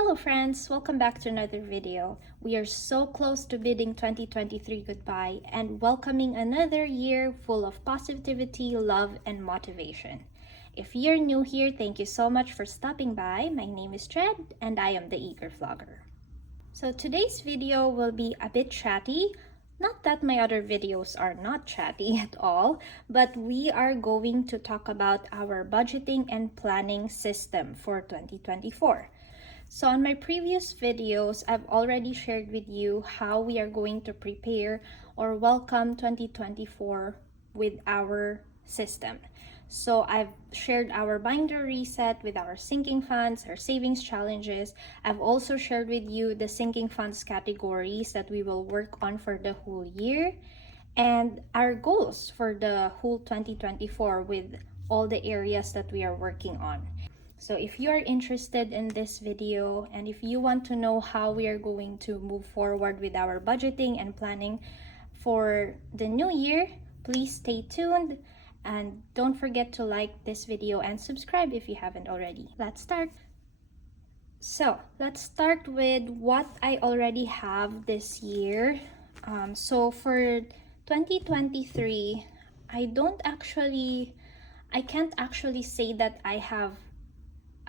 Hello friends, welcome back to another video. We are so close to bidding 2023 goodbye and welcoming another year full of positivity, love, and motivation. If you're new here, thank you so much for stopping by. My name is Jed and I am the Eager Vlogger. So today's video will be a bit chatty. Not that my other videos are not chatty at all, but we are going to talk about our budgeting and planning system for 2024. So on my previous videos, I've already shared with you how we are going to prepare or welcome 2024 with our system. So I've shared our binder reset with our sinking funds, our savings challenges. I've also shared with you the sinking funds categories that we will work on for the whole year and our goals for the whole 2024 with all the areas that we are working on. So if you are interested in this video and if you want to know how we are going to move forward with our budgeting and planning for the new year, please stay tuned and don't forget to like this video and subscribe if you haven't already. Let's start. So let's start with what I already have this year. So for 2023, I can't actually say that I have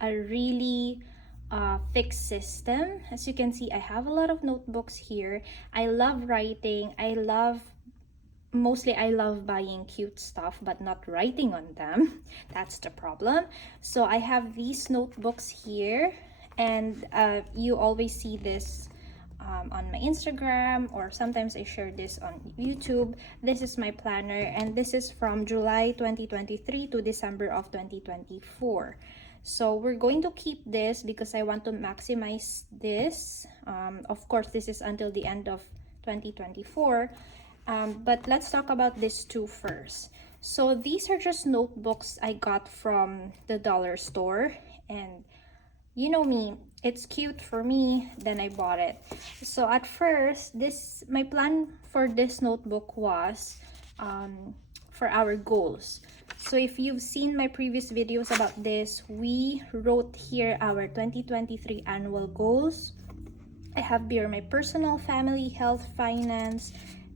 a really fixed system. As you can see, I have a lot of notebooks here. I love writing. I love buying cute stuff but not writing on them. That's the problem. So I have these notebooks here, and you always see this on my Instagram, or sometimes I share this on YouTube. This is my planner, and this is from July 2023 to December of 2024. So we're going to keep this because I want to maximize this. Of course, this is until the end of 2024. But let's talk about this two first. So these are just notebooks I got from the dollar store. And you know me, it's cute for me, then I bought it. So at first, my plan for this notebook was for our goals. So if you've seen my previous videos about this, we wrote here our 2023 annual goals. I have here my personal, family, health, finance,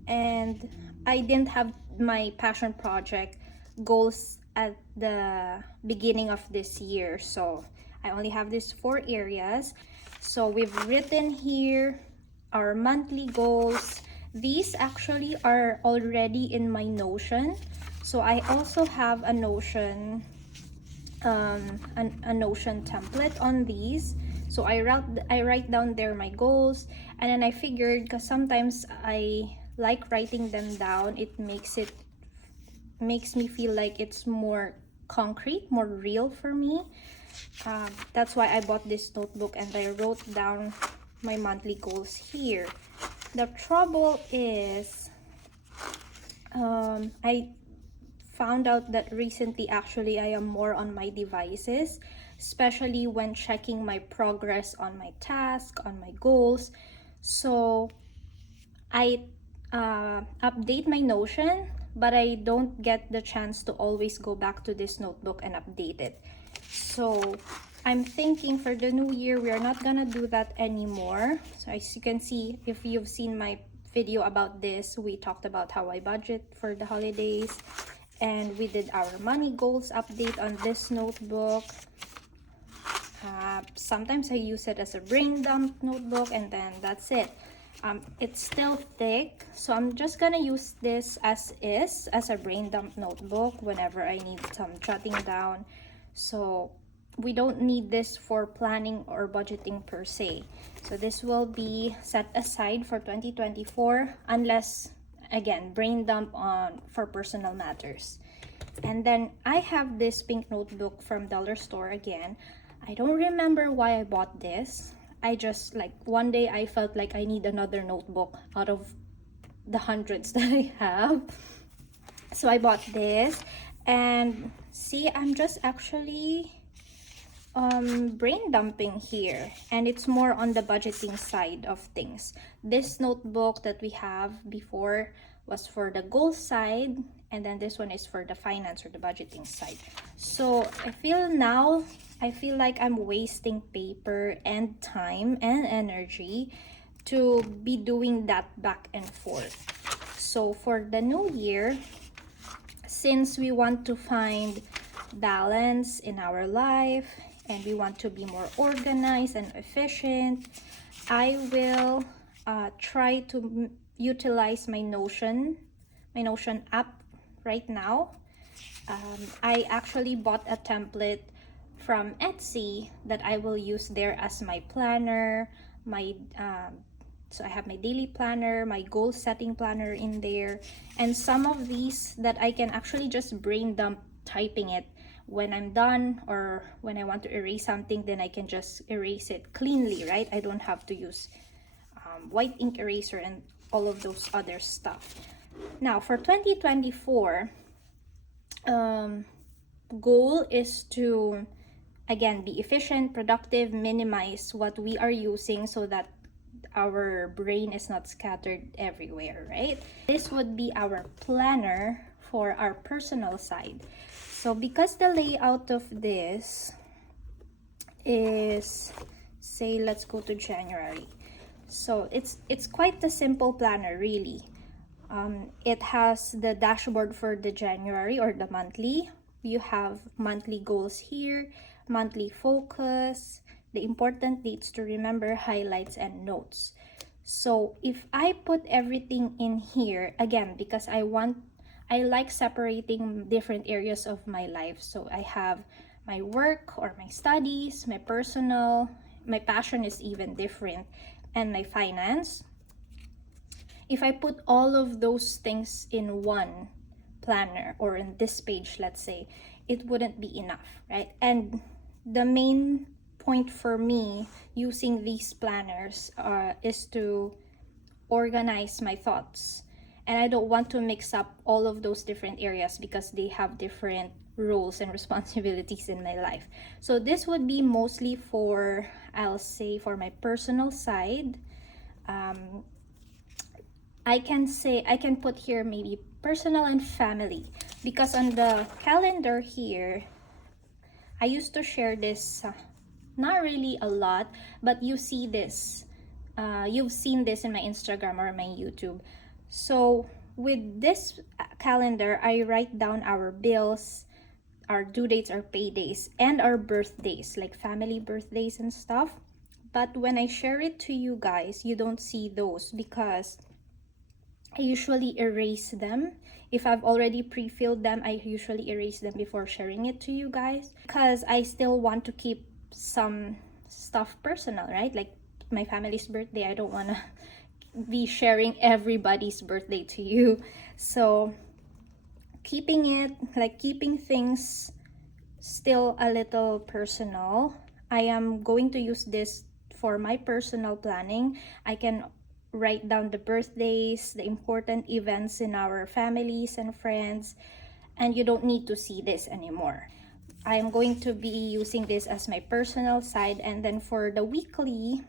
and I didn't have my passion project goals at the beginning of this year. So I only have these 4 areas. So we've written here our monthly goals. These actually are already in my Notion. So I also have a Notion template on these. So I write down there my goals, and then I figured, because sometimes I like writing them down, it makes me feel like it's more concrete, more real for me. That's why I bought this notebook and I wrote down my monthly goals here. The trouble is I found out that recently actually I am more on my devices, especially when checking my progress on my task, on my goals. So I update my Notion, but I don't get the chance to always go back to this notebook and update it. So I'm thinking for the new year, we are not gonna do that anymore. So as you can see, if you've seen my video about this, we talked about how I budget for the holidays, and we did our money goals update on this notebook. Sometimes I use it as a brain dump notebook, and then that's it. It's still thick, so I'm just gonna use this as a brain dump notebook whenever I need some jotting down. So we don't need this for planning or budgeting per se. So this will be set aside for 2024, unless, again, brain dump for personal matters. And then I have this pink notebook from dollar store again. I don't remember why I bought this. I just, like, one day I felt like I need another notebook out of the hundreds that I have. So I bought this, and see, I'm just actually brain dumping here, and it's more on the budgeting side of things. This notebook that we have before was for the goal side, and then this one is for the finance or the budgeting side. So I feel now I feel like I'm wasting paper and time and energy to be doing that back and forth. So for the new year, since we want to find balance in our life and we want to be more organized and efficient, I will try to utilize my Notion app right now. I actually bought a template from Etsy that I will use there as my planner, my so I have my daily planner, my goal setting planner in there, and some of these that I can actually just brain dump typing it. When I'm done or when I want to erase something, then I can just erase it cleanly, right? I don't have to use white ink eraser and all of those other stuff. Now for 2024, goal is to again be efficient, productive, minimize what we are using so that our brain is not scattered everywhere, right? This would be our planner for our personal side. So because the layout of this is, say, let's go to January. So it's quite a simple planner, really. It has the dashboard for the January or the monthly. You have monthly goals here, monthly focus, the important dates to remember, highlights, and notes. So if I put everything in here, again, because I like separating different areas of my life. So I have my work or my studies, my personal, my passion is even different, and my finance. If I put all of those things in one planner or in this page, let's say, it wouldn't be enough, right? And the main point for me using these planners is to organize my thoughts. And I don't want to mix up all of those different areas because they have different roles and responsibilities in my life. So this would be mostly for, I'll say, for my personal side. I can put here maybe personal and family, because on the calendar here, I used to share this, not really a lot, but you see this. You've seen this in my Instagram or my YouTube. So with this calendar, I write down our bills, our due dates, our paydays, and our birthdays, like family birthdays and stuff. But when I share it to you guys, you don't see those because I usually erase them. If I've already pre-filled them, I usually erase them before sharing it to you guys because I still want to keep some stuff personal, right? Like my family's birthday, I don't want to be sharing everybody's birthday to you. So keeping things still a little personal. I am going to use this for my personal planning. I can write down the birthdays, the important events in our families and friends, and you don't need to see this anymore. I am going to be using this as my personal side. And then for the weekly,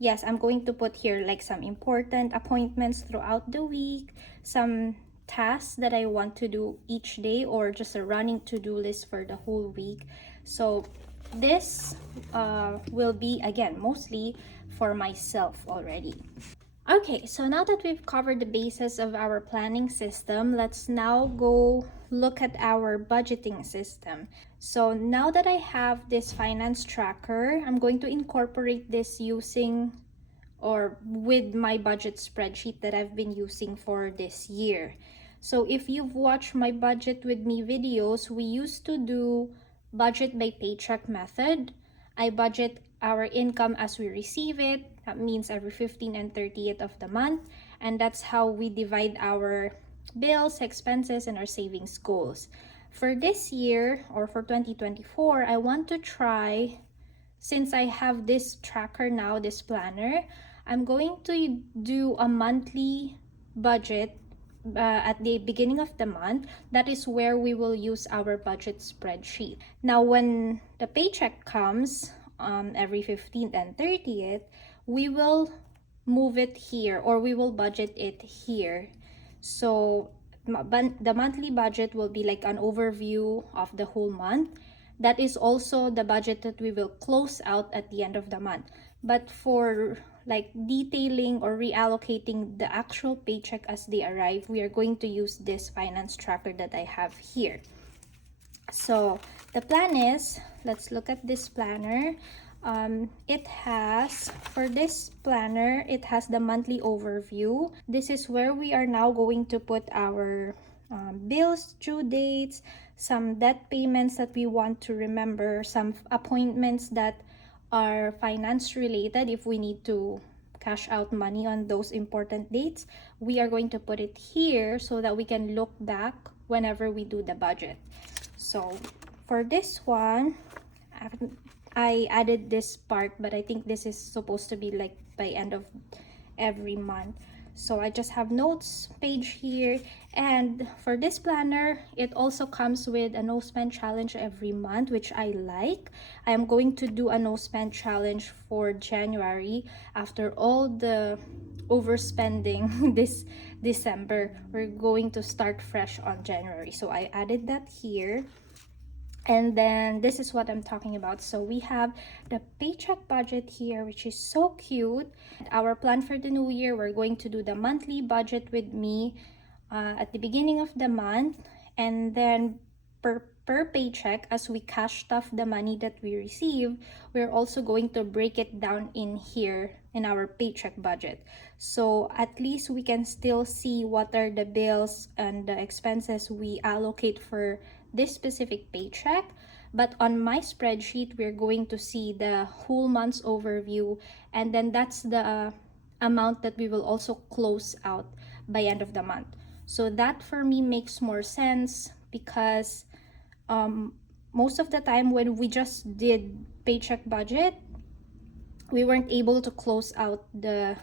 yes, I'm going to put here like some important appointments throughout the week, some tasks that I want to do each day, or just a running to-do list for the whole week. So this will be, again, mostly for myself already. Okay, so now that we've covered the basis of our planning system, let's now go look at our budgeting system. So now that I have this finance tracker, I'm going to incorporate this using or with my budget spreadsheet that I've been using for this year. So if you've watched my budget with me videos, we used to do budget by paycheck method. I budget our income as we receive it. That means every 15th and 30th of the month. And that's how we divide our bills, expenses, and our savings goals. For this year, or for 2024, I want to try, since I have this tracker now, this planner, I'm going to do a monthly budget at the beginning of the month. That is where we will use our budget spreadsheet. Now, when the paycheck comes every 15th and 30th, we will move it here, or we will budget it here. So the monthly budget will be like an overview of the whole month. that is also the budget that we will close out at the end of the month. But for like detailing or reallocating the actual paycheck as they arrive, we are going to use this finance tracker that I have here. So the plan is, let's look at this planner. It has, for this planner, it has the monthly overview. This is where we are now going to put our bills, due dates, some debt payments that we want to remember, some appointments that are finance related. If we need to cash out money on those important dates, we are going to put it here so that we can look back whenever we do the budget. So for this one, I added this part, but I think this is supposed to be like by end of every month. So I just have notes page here. And for this planner, it also comes with a no spend challenge every month, which I like. I am going to do a no spend challenge for January after all the overspending this December. We're going to start fresh on January. So I added that here. And then this is what I'm talking about. So we have the paycheck budget here, which is so cute. Our plan for the new year, we're going to do the monthly budget with me at the beginning of the month. And then per paycheck, as we cash stuff the money that we receive, we're also going to break it down in here in our paycheck budget. So at least we can still see what are the bills and the expenses we allocate for this specific paycheck. But on my spreadsheet, we're going to see the whole month's overview, and then that's the amount that we will also close out by end of the month. So that for me makes more sense, because most of the time when we just did paycheck budget, we weren't able to close out the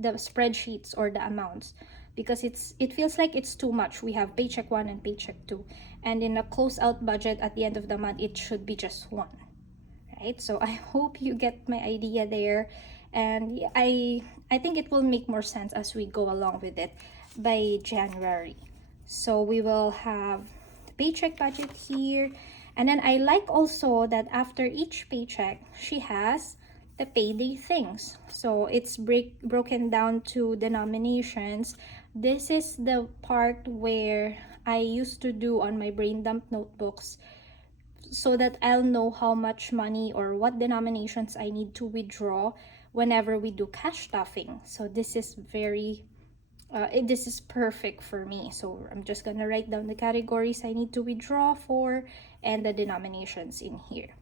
spreadsheets or the amounts, because it feels like it's too much. We have paycheck 1 and paycheck 2, and in a closeout budget at the end of the month, it should be just one, right? So I hope you get my idea there, and I think it will make more sense as we go along with it by January. So we will have the paycheck budget here, and then I like also that after each paycheck, she has the payday things. So it's broken down to denominations. This is the part where I used to do on my brain dump notebooks, so that I'll know how much money or what denominations I need to withdraw whenever we do cash stuffing. So this is this is perfect for me. So I'm just gonna write down the categories I need to withdraw for and the denominations in here.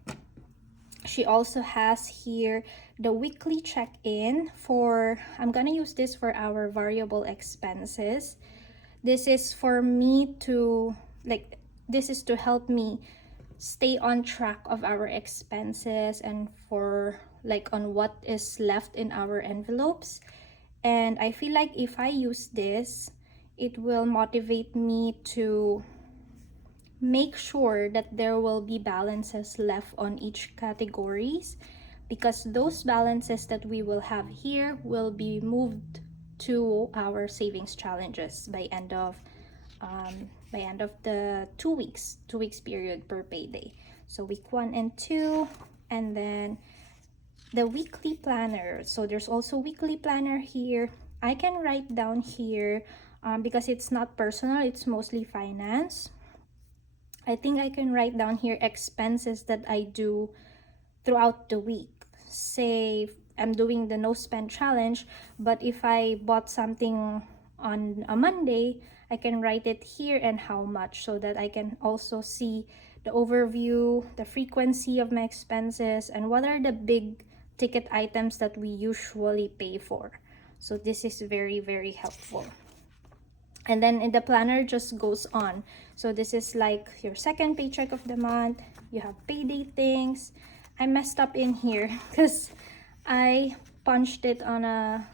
She also has here the weekly check-in for, I'm gonna use this for our variable expenses. This is for me to, this is to help me stay on track of our expenses and for on what is left in our envelopes. And I feel like if I use this, it will motivate me to make sure that there will be balances left on each categories, because those balances that we will have here will be moved to our savings challenges by end of the 2 weeks period per payday. So week 1 and 2, and then the weekly planner. So there's also weekly planner here. I can write down here because it's not personal, it's mostly finance. I think I can write down here expenses that I do throughout the week. Say I'm doing the no spend challenge, but if I bought something on a Monday, I can write it here and how much, so that I can also see the overview, the frequency of my expenses, and what are the big ticket items that we usually pay for. So this is very, very helpful. And then in the planner just goes on. So this is like your second paycheck of the month. You have payday things. I messed up in here because I punched it on a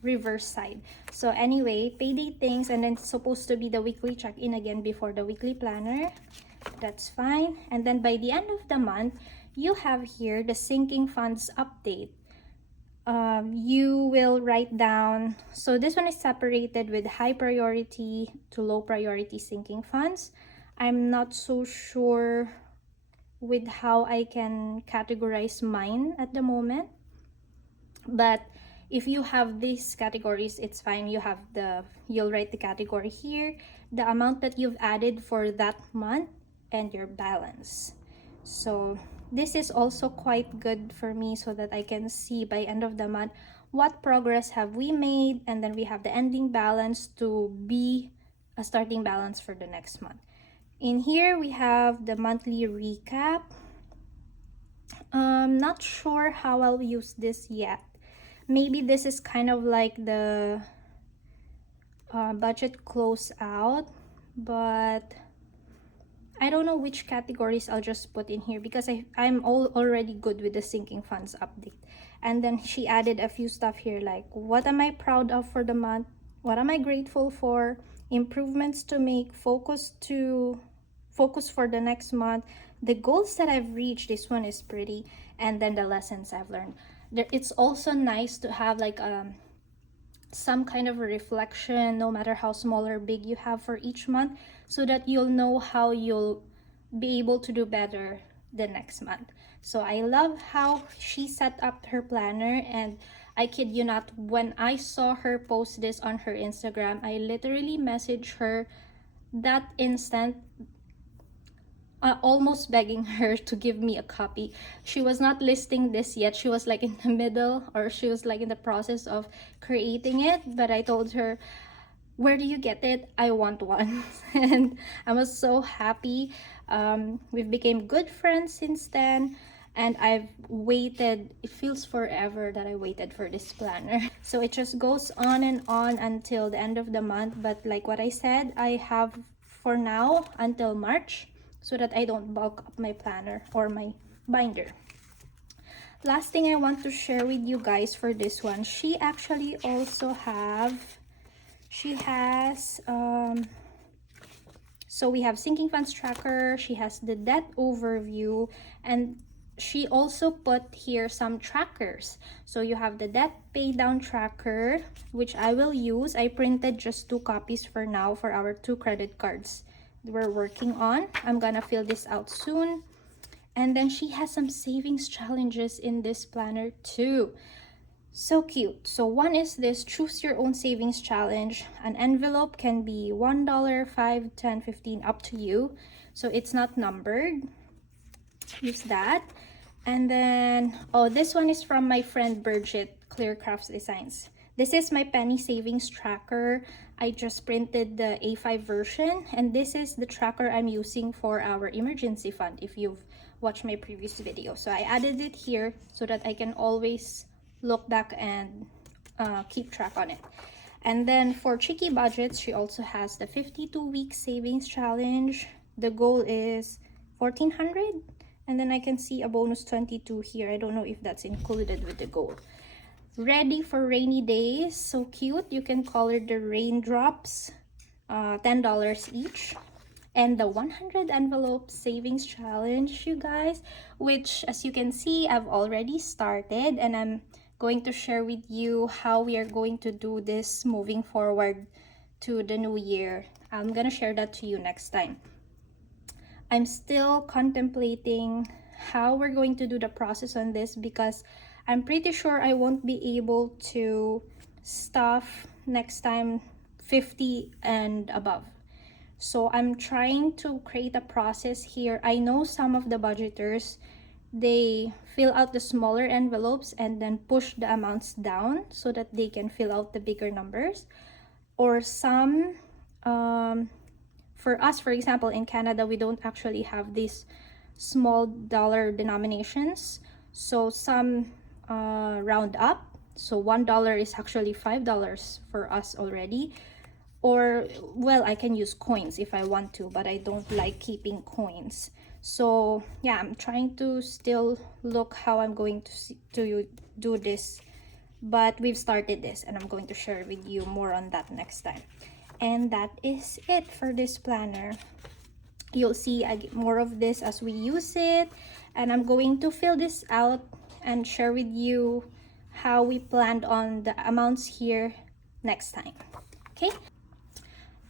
reverse side. So anyway, payday things, and then it's supposed to be the weekly check-in again before the weekly planner. That's fine. And then by the end of the month, you have here the sinking funds update. You will write down, so this one is separated with high priority to low priority sinking funds. I'm not so sure with how I can categorize mine at the moment. But if you have these categories, it's fine. You'll write the category here, the amount that you've added for that month, and your balance. So this is also quite good for me so that I can see by end of the month what progress have we made, and then we have the ending balance to be a starting balance for the next month. In here we have the monthly recap. Not sure how I'll use this yet. Maybe this is kind of like the budget close out, but I don't know which categories I'll just put in here because I'm already good with the sinking funds update. And then she added a few stuff here like what am I proud of for the month, what am I grateful for, improvements to make, focus for the next month, the goals that I've reached. This one is pretty, and then the lessons I've learned. It's also nice to have like some kind of a reflection, no matter how small or big you have for each month, so that you'll know how you'll be able to do better the next month. So I love how she set up her planner, and I kid you not, when I saw her post this on her Instagram, I literally messaged her that instant, almost begging her to give me a copy. She was not listing this yet. She was like in the middle, or she was like in the process of creating it. But I told her, where do you get it? I want one. And I was so happy. We've become good friends since then. And I've waited, it feels forever that I waited for this planner. So it just goes on and on until the end of the month. But like what I said, I have for now until March, so that I don't bulk up my planner or my binder. Last thing I want to share with you guys for this one, she actually also has so we have sinking funds tracker, she has the debt overview, and she also put here some trackers. So you have the debt pay down tracker, which I will use. I printed just 2 copies for now for our 2 credit cards we're working on. I'm gonna fill this out soon. And then she has some savings challenges in this planner too. So cute. So one is this choose your own savings challenge. An envelope can be $1, $5, $10, $15, up to you. So it's not numbered. Use that. And then, oh, this one is from my friend Bridget, Clear Crafts Designs. This is my penny savings tracker. I just printed the A5 version, and this is the tracker I'm using for our emergency fund if you've watched my previous video. So I added it here so that I can always look back and keep track on it. And then for Cheeky Budgets, she also has the 52-week savings challenge. The goal is 1,400, and then I can see a bonus 22 here. I don't know if that's included with the goal. Ready for rainy days, so cute. You can color the raindrops, $10 each. And the 100 envelope savings challenge, you guys, which as you can see, I've already started, and I'm going to share with you how we are going to do this moving forward to the new year. I'm gonna share that to you next time. I'm still contemplating how we're going to do the process on this, because I'm pretty sure I won't be able to stuff next time 50 and above. So I'm trying to create a process here. I know some of the budgeters, they fill out the smaller envelopes and then push the amounts down so that they can fill out the bigger numbers. Or some, for us, for example, in Canada, we don't actually have these small dollar denominations. So some round up, so $1 is actually $5 for us already. Or, well, I can use coins if I want to, but I don't like keeping coins. So yeah, I'm trying to still look how I'm going to do this, but we've started this, and I'm going to share with you more on that next time. And that is it for this planner. You'll see I get more of this as we use it, and I'm going to fill this out and share with you how we planned on the amounts here next time. Okay,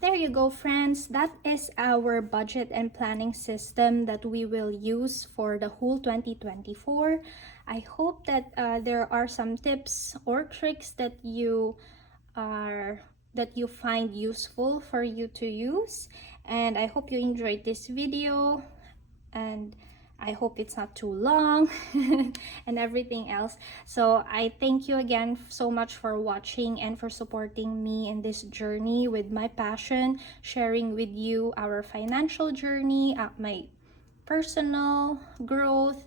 there you go, friends. That is our budget and planning system that we will use for the whole 2024. I hope that there are some tips or tricks that you find useful for you to use, and I hope you enjoyed this video, and I hope it's not too long and everything else. So I thank you again so much for watching and for supporting me in this journey with my passion, sharing with you our financial journey, my personal growth.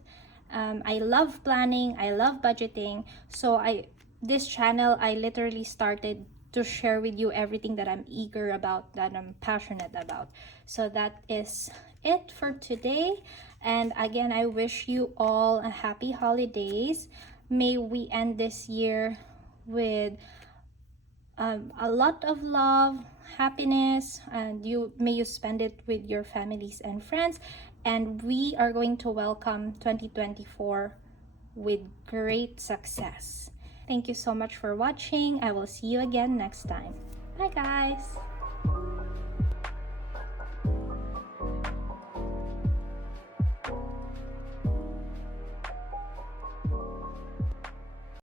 I love planning, I love budgeting. So this channel, I literally started to share with you everything that I'm eager about, that I'm passionate about. So that is it for today. And again, I wish you all a happy holidays. May we end this year with a lot of love, happiness, and may you spend it with your families and friends. And we are going to welcome 2024 with great success. Thank you so much for watching. I will see you again next time. Bye, guys.